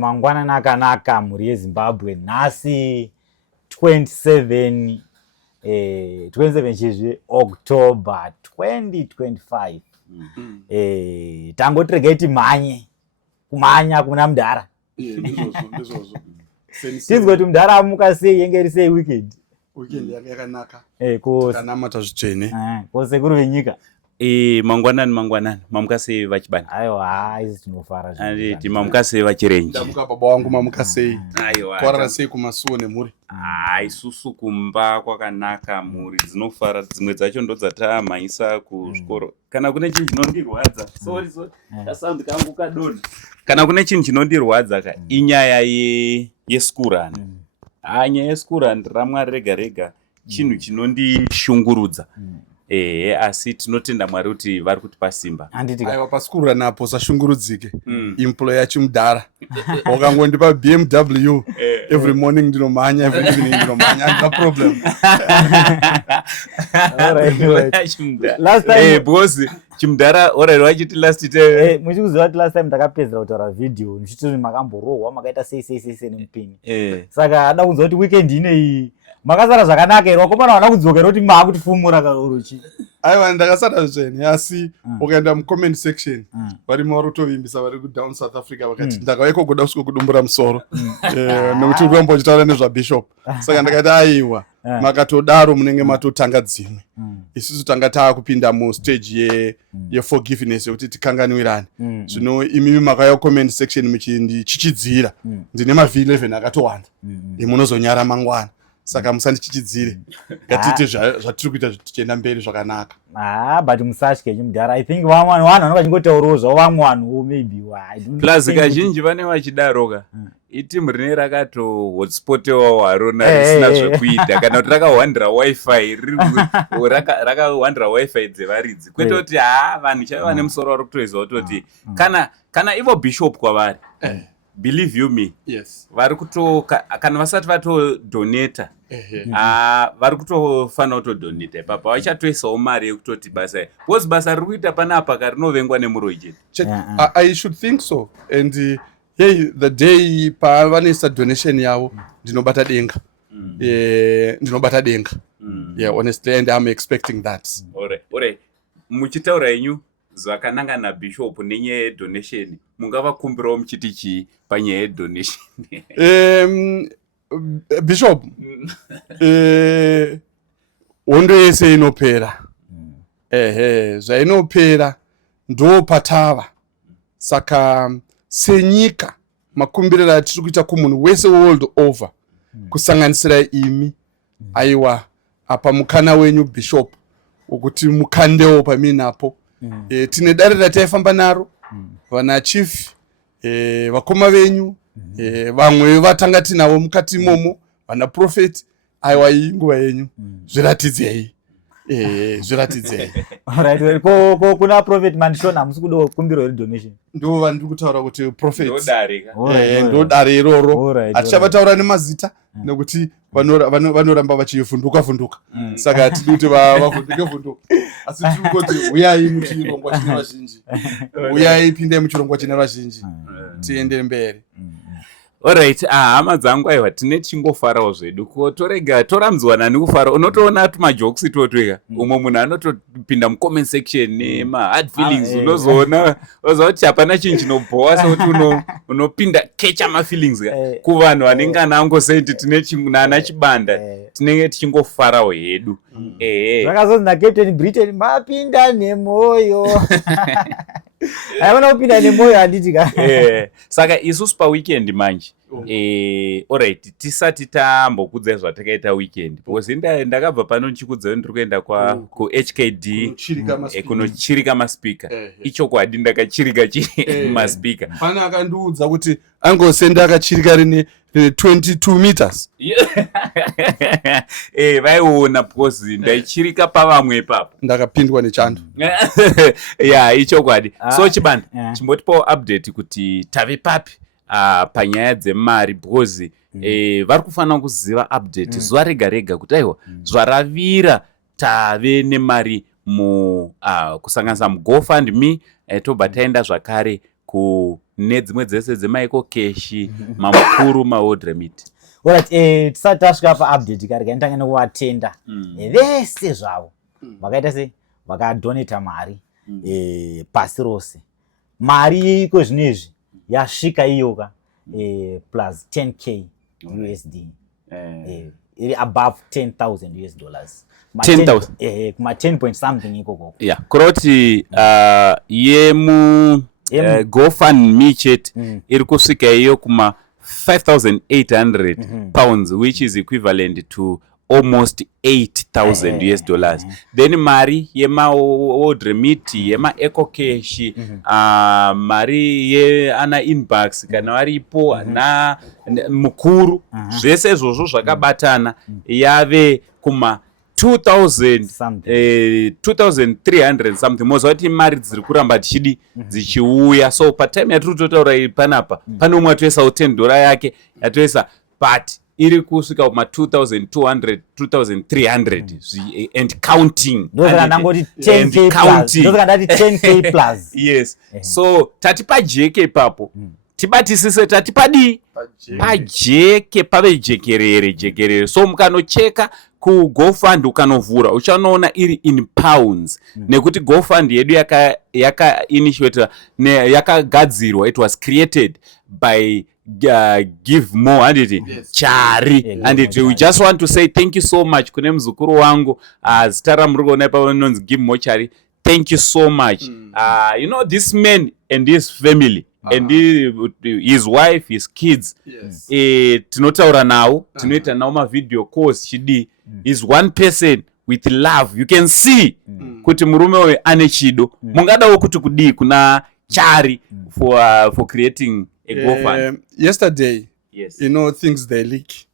Mangwana nakanaka muri yeZimbabwe nhasi 27 chizvi October 2025. Tangotirege mhanye kumhanya kuna mudhara. Tinzwe kuti mudhara amuka sei yenge sei weekend. Weekend yakanaka. Kanamata zvitsvene. Kose kuri venyika. Mangwanani mamuka sei vaChibanda? Aiwa isi tinofara. Anditi mamuka sei vaChirenje? Ndamuka baba wangu mamuka sei? Aiwa. Kwarara sei kumasuwo nemhuri? Isusu kumba kwakanaka, mhuri dzinofara, dzimwe dzacho ndo dzatamhanyisa kuzvikoro. Kana kune chinhu chinondirwadza, sorry kasound kangu kadona. Kana kune chinhu chinondirwadza inyaya yeskurani. Nyaya yeskurani ramwari rega chinhu chinondishungurudza. Asi tinotenda Mwari kuti vari kutipa simba. Aiwa pasikuru napo sashungurudzike. Employer chimudhara. Wakangondipa BMW every morning ndinomhanya, every evening ndinomhanya. No problem. Last time because chimudhara already wachiti last time. Muchikuziva kuti last time ndakapedzera kutaura video ndichiti makamborohwa makaita sei nemupini. Saka ada kunzwa kuti weekend inei makasara zvakanaka ere, wakomana wana kudzokera kuti maakutifumura kauruchi. Aiwa ndakasara zvene asi ukaenda mucomment section varimo vari kutovimbisa vari kudown South Africa vakati ndakauya kuda kusvika kudumbura musoro nekuti uri kumbochitaura nezvabishop. Saka ndakati aiwa makatodaro munenge matotanga dzimwe. Isusu tanga taakupinda mustage yeforgiveness yekuti tikanganwirane. Zvino imimi makauya kucomment section muchindichichidzira. Ndine mavhiri 11 akatowanda. Munozonyara mangwana. Saka musandichichidzire. Ngatite zvatiri kuita tichienda mberi zvakanaka. But musatye chimudhara. I think vamwe vanhu vanenge vachingotaurawo zvavo vamwe vanhu maybe. Plus kazhinji vane vachidaroka. Itimu rine rakato hotspotewa warona risina zvekuita kana kuti rakahwandira wifi rakahwandira wifi dzevaridzi. Kwete kuti vanhu chaiva vane musoro vari kutoiziva kuti kana ivo bishop kwavari. Believe you me. Yes. Vari kuto kana vasati vatodonata. Vari kutofana kutodonata ipapo vachatoisawo mari yekutoti basa because basa riri kuita panapa rinovengwa nemuroi. I should think so. And the day pavanoisa donation yavo ndinobata denga. Ndinobata denga. Yeah, honestly, and I'm expecting that. Alright. Muchitaura yenyu zvakananga naBishop nenyaya yedonation mungavakumbirawo muchiti chii panyaya yedonation? Bishop, hondo yese inopera. Zvainopera ndo patava. Saka senyika makumbirira atiri kuita kumunhu wese world over kusanganisira imi. Aiwa apa mukana wenyu Bishop ukuti mukandewo paminapo. Tine dare rataifamba naro vana chief vakoma venyu vamwe vatanga tinavo mukati imomo vana prophet. Aiwa iyi nguva yenyu zviratidzei. Zviratidzei. Alright, kuna prophet mandishona hamusi kuda kukumbira donation. Ndo vandiri kutaura kuti prophet ndo dare iroro. Hatichavaataura nemazita nekuti vanoramba vachivhunduka. Saka tiri kuti vavhunduke. Asi tiri kuti uyai muchirongwa chine vazhinji. Uyai pindai muchirongwa chine vazhinji. Tiende mberi. Alright, hama dzangu aiwa tine chingofarawo zvedu. Toramdzwa nani kufara. Unotoona tumajokes totweka. Umwe munhu anotopinda mucomment section nema-hard feelings. Unozoona kuti hapana chinhu chinobhowa sekuti unopinda kecha mafeelings kuvanhu vanenge anangosendi tine nana Chibanda tinenge tichingofarawo hedu. Zvakazonzi naCaptain Britain mapinda nemwoyo. Haivana kupinda nemwoyo handiti ka. Saka isusu paweekend manje. Alright, tisati tambokudzai zvatakaita weekend. Because ndakabva pano ndichikudzai ndiri kuenda kuHKD kunochirika maspika. Ichokwadi ndakachirika maspika. Pana akandiudza kuti angosenda akachirika rine 22 meters. Vaiona because ndaichirika pavamwe ipapo. Ndakapindwa nechando. Ichokwadi. So Chibanda, chimbotipawo update kuti tave papi panyaya dzemari because vari kufanira kuziva update zuva rega kuti aiwa zvaravira tave nemari kusanganisa muGoFundMe tobva taenda zvakare kune dzimwe dzese dzemaiko keshi mamukuru maold remit. Alright, tisati tasvika paupdate kare kanitanga nekuvatenda vese zvavo vakaita se vakadonata mari pasi rose. Mari iko zvinezvi yasvika iyoka plus 10k USD, iri above 10,000 US dollars. 10,000 kuma 10 point something ikoko. Yeah, kuroti yemu GoFundMe chete iri kusvika iyo kuma 5,800 pounds, which is equivalent to almost 8,000 US dollars. Then mari yema old remit, yema eco cash, mari ye ana inbox kana varipo na mukuru zvese izvozvo zvakabatana yave kuma 2,300 something. Mozvati mari dziri kuramba dzichiuya. So patime yatiri kutotaura panapa pane umwe atoisawo $10 yake yatoisa, but iri kusvika kuma 2,200 2,300 and counting. Ndoza ndangoti 10k plus. Yes. So tati pajeke papo tibatisise tati padi pajeke pave jekerere. So mukanocheka ku GoFund ukanovhura uchanoona iri in pounds, nekuti GoFund yedu yaka initiator yakagadzirwa, it was created by Give More and Chari, and we just want to say thank you so much kune muzukuru wangu zitara murikuona pavanonzi Give More Chari. Thank you so much. You know, this man and his family and his wife, his kids, tinotaura nawo, tinoita nawo ma video calls chidi. Is one person with love. You can see kuti murume we ane chido. Mungadawo kuti kudi kuna Chari for creating a GoFund. Yesterday, you know, things they leak.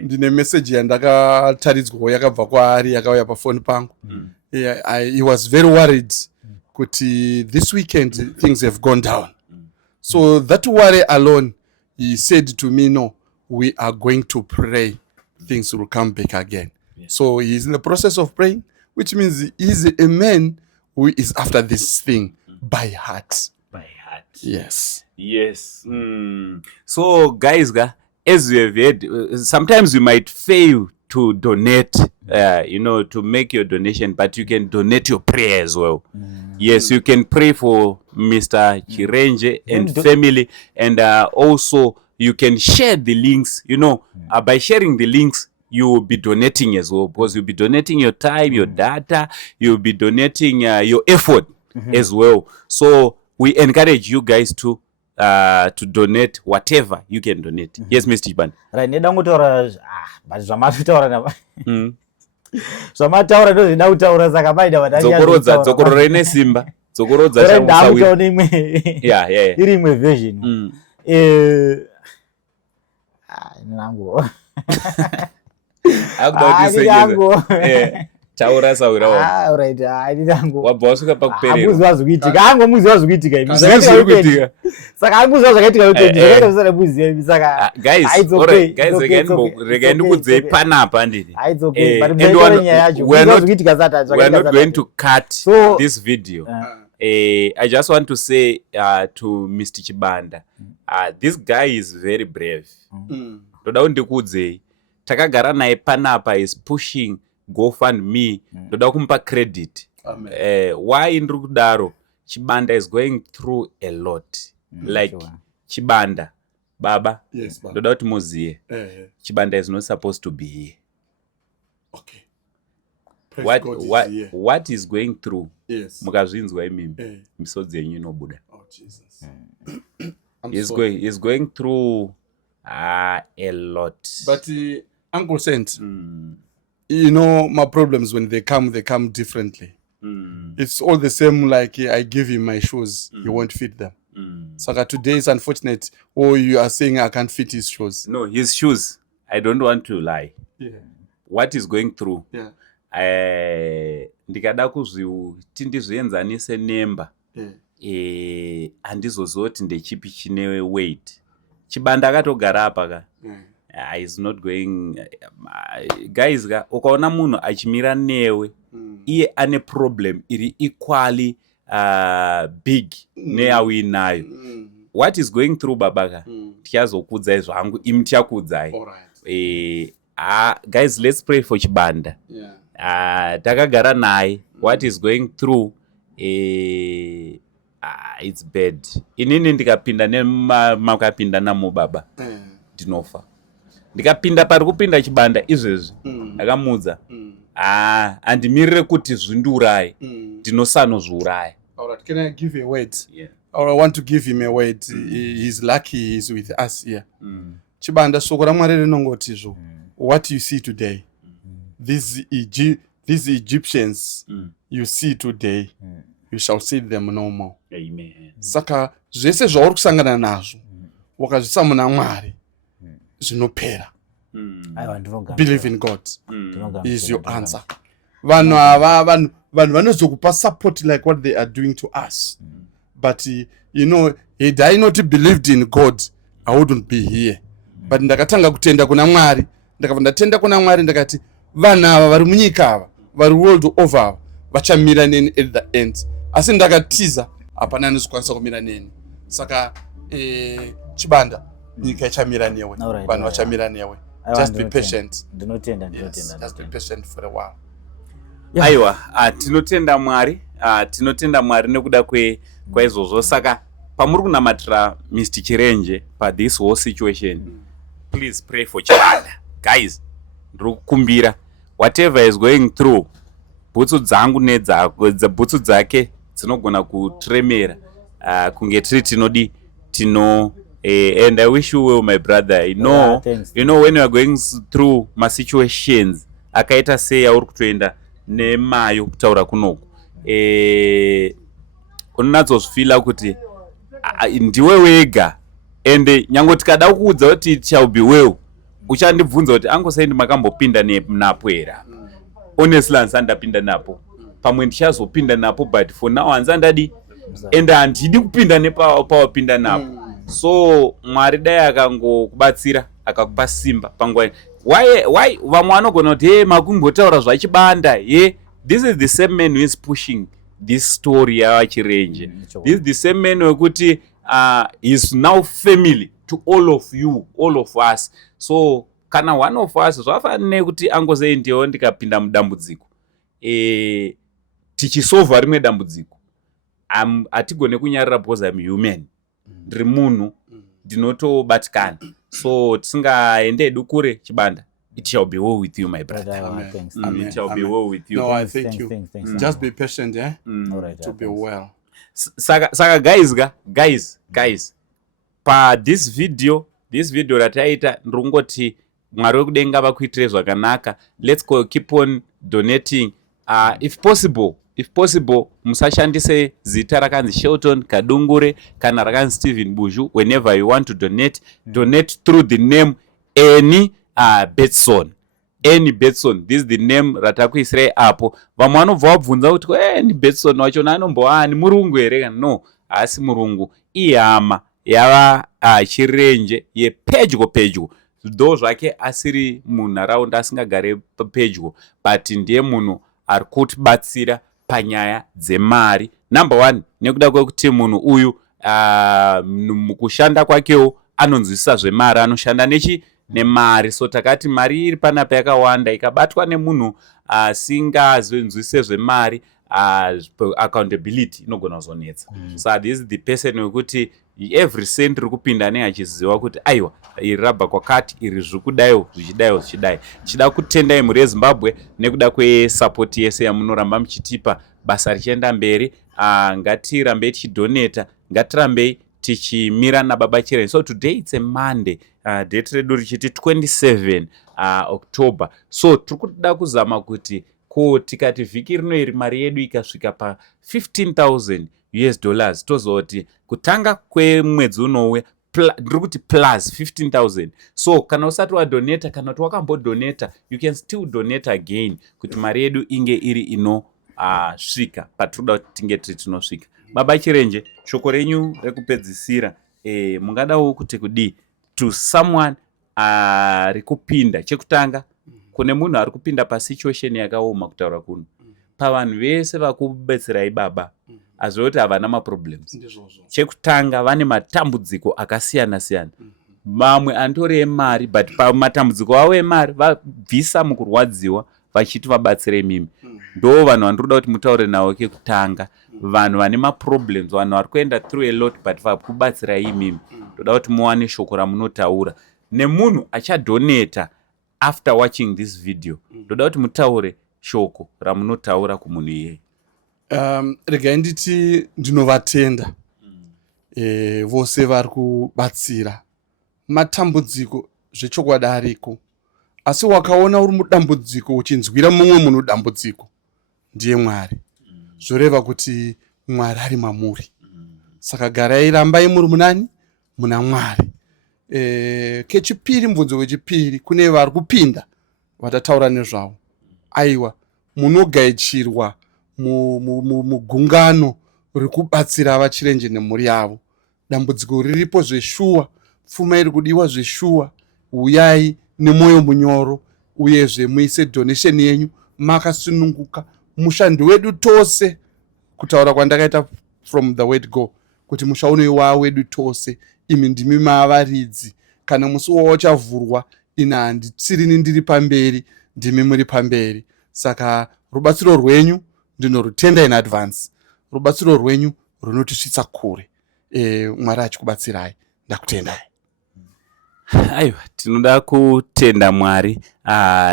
Ndine message yandakataridzwa yakabva kwaari yakauya pafoni pangu. He was very worried kuti this weekend things have gone down. So that worry alone, he said to me, no, we are going to pray. Things will come back again. So he is in the process of praying, which means he is a man who is after this thing by heart. By heart. Yes. Yes. So guys, as we have heard, sometimes you might fail to donate, you know, to make your donation, but you can donate your prayer as well. Yes, you can pray for Mr. Chirenje and family, and also you can share the links. You know, by sharing the links, you will be donating as well, because you'll be donating your time, your data, you'll be donating your effort as well. So we encourage you guys to donate whatever you can donate. Yes, Mr. Chibanda. Right, neda ngotaura but zvamataura na zvamataura ndo zvida kutaura saka maida vatanya dzokorora ine simba dzokorodza chamusawira iri imwe version nangu taura sawira wa right nangu wabva wasvika pakuperera akuzwa zvukuitika angomuzwa zvukuitika imi zvakaita saka anguzwa zvakaita weekend zvakaita usara muzive saka guys rega ndikudzei panapa ndini it's okay but nyaya yacho uzwa zvukuitika zata we are not going to cut this video. I just want to say to Mr. Chibanda, this guy is very brave. Ndoda ndikudzei takagara naye panapa is pushing GoFundMe. Ndoda kumupa credit. Why ndiri kudaro? Chibanda is going through a lot. Like Chibanda baba, ndoda kuti muziye Chibanda is not supposed to be here. Okay. What is going through? Yes. Mukazvinzwa imimi misodzi yenyu inobuda. Oh Jesus. He's going through a lot. But Uncle Saint, you know, my problems when they come differently. It's all the same. Like I give him my shoes, he won't fit them. So today is unfortunate. Oh, you are saying I can't fit his shoes. No, his shoes. I don't want to lie. What is going through? Ndikada kuzviti ndizvienzanise nemba handizozoti ndechipi chine weight. Chibanda akatogara apa ka is not going guys ukaona munhu achimira newe iye ane problem iri equally big neauinayo. What is going through babaka tichazokudzai zvangu imi tichakudzai. Guys, let's pray for Chibanda. Takagara naye. What is going through it's bad. Inini ndikapinda nemakapinda namo baba ndinofa. Ndikapinda pari kupinda Chibanda izvezvi ndakamudza andimirire kuti zvindiuraye ndinosanozviuraya. Alright, can I give a word? Yeah. Or I want to give him a word. He's lucky he's with us here. Chibanda shoko raMwari rinongotizvo. What you see today, these Egyptians you see today, you shall see them no more. Amen. Saka zvese zvauri kusangana nazvo wakazvisa muna Mwari zvinopera. Believe in God is your answer. Vanhu vanozokupa support like what they are doing to us. But you know, had I not believed in God, I wouldn't be here. But ndakatanga kutenda kuna Mwari, ndatenda kuna Mwari ndakati vanhu ava vari munyika ava vari world over ava vachamira neni at the end. Asi ndakatiza hapana anozokwanisa kumira neni. Saka Chibanda nyika ichamira newe, vanhu vachamira newe. Just be patient. Ndinotenda. Just be patient for a while. Aiwa, tinotenda Mwari, tinotenda Mwari nekuda kwaizvozvo. Saka pamuri kunamatira Mr. Chirenje pa this whole situation, please pray for Chibanda. Guys, ndiri kukumbira whatever is going through, bhutsu dzangu bhutsu dzake dzinogona kutremera kunge tiri tinodi and I wish you well, my brother. You know, you know when you are going through my situations, akaita sei yauri kutoenda nemayo kutaura kunoku, unonadzozvifila kuti ndiwe wega, and nyango tikada kuudza kuti it shall be well, uchandibvunza kuti angosei ndimakambopinda napo era. Honestly handisandapinda napo, pamwe ndichazopinda napo, but for now handisandadi, and handidi kupinda nepawapinda napo. So Mwari dai akangokubatsira akakupa simba panguva. Why vamwe vanogona kuti hey makumbotaura zvaChibanda, yeah, this is the same man who is pushing this story yaChirenje. This is the same man wekuti is now family to all of you, all of us. So kana one of us zvafanire kuti angozei ndiwo ndikapinda mudambudziko tichisovha rimwe dambudziko, hatigone kunyarira because I'm human, ndiri munhu ndinotobatikana. So tisingaendedu kure Chibanda, it shall be well with you, my brother. Thanks. It shall be well with you. No, I thank you. Thanks. Just be patient, yeah? All right, To be well. Saka guys, pa this video rataita ndrungoti Mwari wekudenga vakuitire zvakanaka. Let's keep on donating. If possible, musashandise zita rakanzi Shelton Kadungure kana rakanzi Stephen Buju. Whenever you want to donate through the name any Betson. Any Betson. This is the name ratakuisire apo. Vamwe vanobva vabvunza kuti ni Betson wachona anomboani murungu here? No, asi murungu. Ihama yava Chirenje yepedyo. Though zvake asiri munharaunda asingagare pedyo, but ndiye munhu ari kutibatsira panyaya dzemari. Number one, nekuda kwekuti munhu uyu mukushanda kwakewo anonzwisisa zvemari, anoshanda nemari. So takati mari iri panapa yakawanda ikabatwa nemunhu asingazvinzwisise zvemari, accountability inogona kuzonetsa. So this is the person wekuti every cent riri kupinda ne achiziva kuti aiwa iri rabva kwakati, iri zvikudaiwo zvichidai. Chida kutendai muri yeZimbabwe nekuda kwesupport yese yamunoramba muchitipa. Basa richienda mberi, ngatirambei tichidonata, ngatirambei tichimira naBaba Chirenje. So today it's a Monday, date redu richiti 27 October. So tiri kuda kuzama kuti tikati vhiki rino iri mari yedu ikasvika pa $15,000 tozoti kutanga kwemwedzi unouya ndiri kuti plus 15,000. So kana usati wadonata, kana kuti wakambodonata, you can still donate again kuti mari yedu inge iri inosvika patinoda kuti tinge tiri tinosvika. Baba Chirenje, shoko renyu rekupedzisira mungadawo kuti kudii to someone ari kupinda? Chekutanga, kune munhu ari kupinda pasituation yakaoma kutaura kuno, pavanhu vese vakubetserai baba, hazvo kuti havana maproblems. Ndizvozvo. Chekutanga vane matambudziko akasiyana-siyana. Mamwe andori emari, but pamatambudziko avo emari vabvisa mukurwadziwa vachiti vabatsire mimi. Ndo vanhu vandoda kuti mutaure navo kekutanga, vanhu vane maproblems, vanhu vari kuenda through a lot but vakubatsirai imimi. Ndoda kuti muwane shoko ramunotaura. Nemunhu achadoneta after watching this video, ndoda kuti mutaure shoko ramunotaura kumunhu iyeye. Regai nditi ndinovatenda vose vari kubatsira. Matambudziko zvechokwadi ariko, asi wakaona uri mudambudziko uchinzwira mumwe munhu dambudziko, ndiye Mwari. Zvoreva kuti Mwari ari mamuri. Saka garai rambai muri munani? Muna Mwari. Kechipiri, mubvunzo wechipiri, kune vari kupinda vatataura nezvavo. Aiwa, munogaichirwa mugungano riri kubatsira vachirenje nemhuri yavo. Dambudziko riripo zveshuwa, pfuma iri kudiwa zveshuwa. Uyai nemwoyo munyoro uyezve muise donation yenyu makasununguka. Mushandi wedu tose, kutaura kwandakaita from the word go, kuti musha wa wedu tose, imi ndimi mavaridzi. Kana musi wawachavhurwa, ina handisirini ndiri pamberi, ndimi muri pamberi. Saka rubatsiro rwenyu ndinorutenda in advance. Rubatsiro rwenyu runotisvitsa kure. Mwari achikubatsirai. Ndakutendai. Aiwa, tinoda kutenda Mwari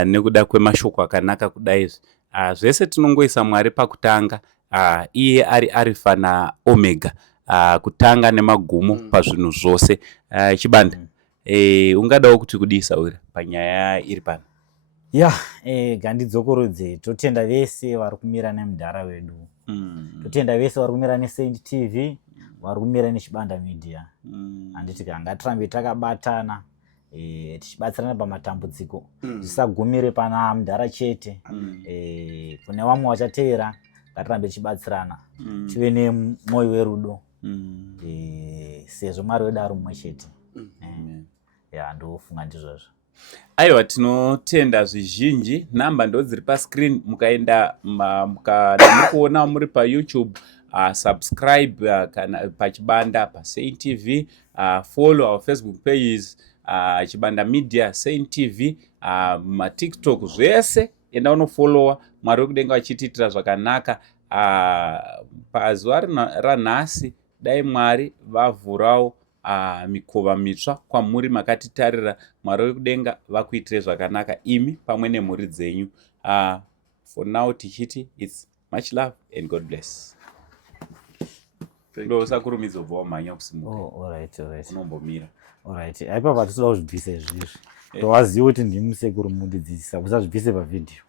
nekuda kwemashoko akanaka kudaizvi. Zvese tinongoisa Mwari pakutanga, iye ari Alpha naOmega, kutanga nemagumo pazvinhu zvose. Chibanda, ungadawo kuti kudii Saura panyaya iri pano? Ngandidzokorodze, totenda vese vari kumira nemudhara wedu. Totenda vese vari kumira neSaint TV, vari kumira neChibanda Media. Handiti ngatirambe takabatana, tichibatsirana pamatambudziko. Zvisagumire pana mudhara chete. Kune vamwe vachateera, ngatirambe tichibatsirana. Tive nemwoyo werudo. Sezvo Mwari wedu ari mumwe chete. Ndofunga ndizvozvo. Aiwa, tinotenda zvizhinji. Namba ndo dziri pascreen, mukaenda mukuona muri paYouTube, subscribe kana paChibanda, paSaint TV, follow our Facebook pages, Chibanda Media, Saint TV, TikTok, zvese enda unofollowa. Mwari wekudenga vachitiitira zvakanaka. Pazuva ranhasi dai Mwari vavhurawo mikova mitsva kwamuri makatitarira. Mwari wekudenga vakuitire zvakanaka imi pamwe nemhuri dzenyu. For now tichiti it's much love and God bless. Ndo usakurumidza ubva wamhanya kusimuka. Alright. Unombomira. Alright. Aipa patinoda kuzvibvisa izvizvi. Ndowaziva kuti ndimi sekuru mundidzidzisa musazvibvise pavidhiyo.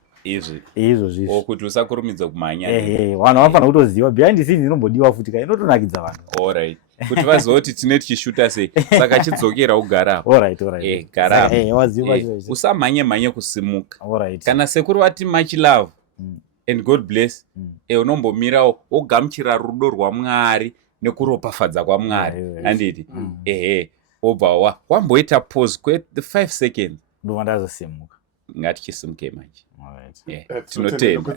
Izvo kuti usakurumidza kumhanya. Vanhu vanofanira kutoziva behind the scenes inombodiwa futi kai inotonakidza vanhu. Alright. Kuti vaziva kuti tine tichishuta sei. Saka chidzokera ugara. Alright. Gara. Waziva usamhanye kusimuka. Alright. Kana sekuru vati much love and God bless, unombomirawo wogamuchira rudo rwaMwari nekuropafadza kwaMwari. Handiti? Obva wamboita pause kwe 5 seconds. Ndo ndazosimuka. Ngatichisimuke manje. Alright. Tinotenda.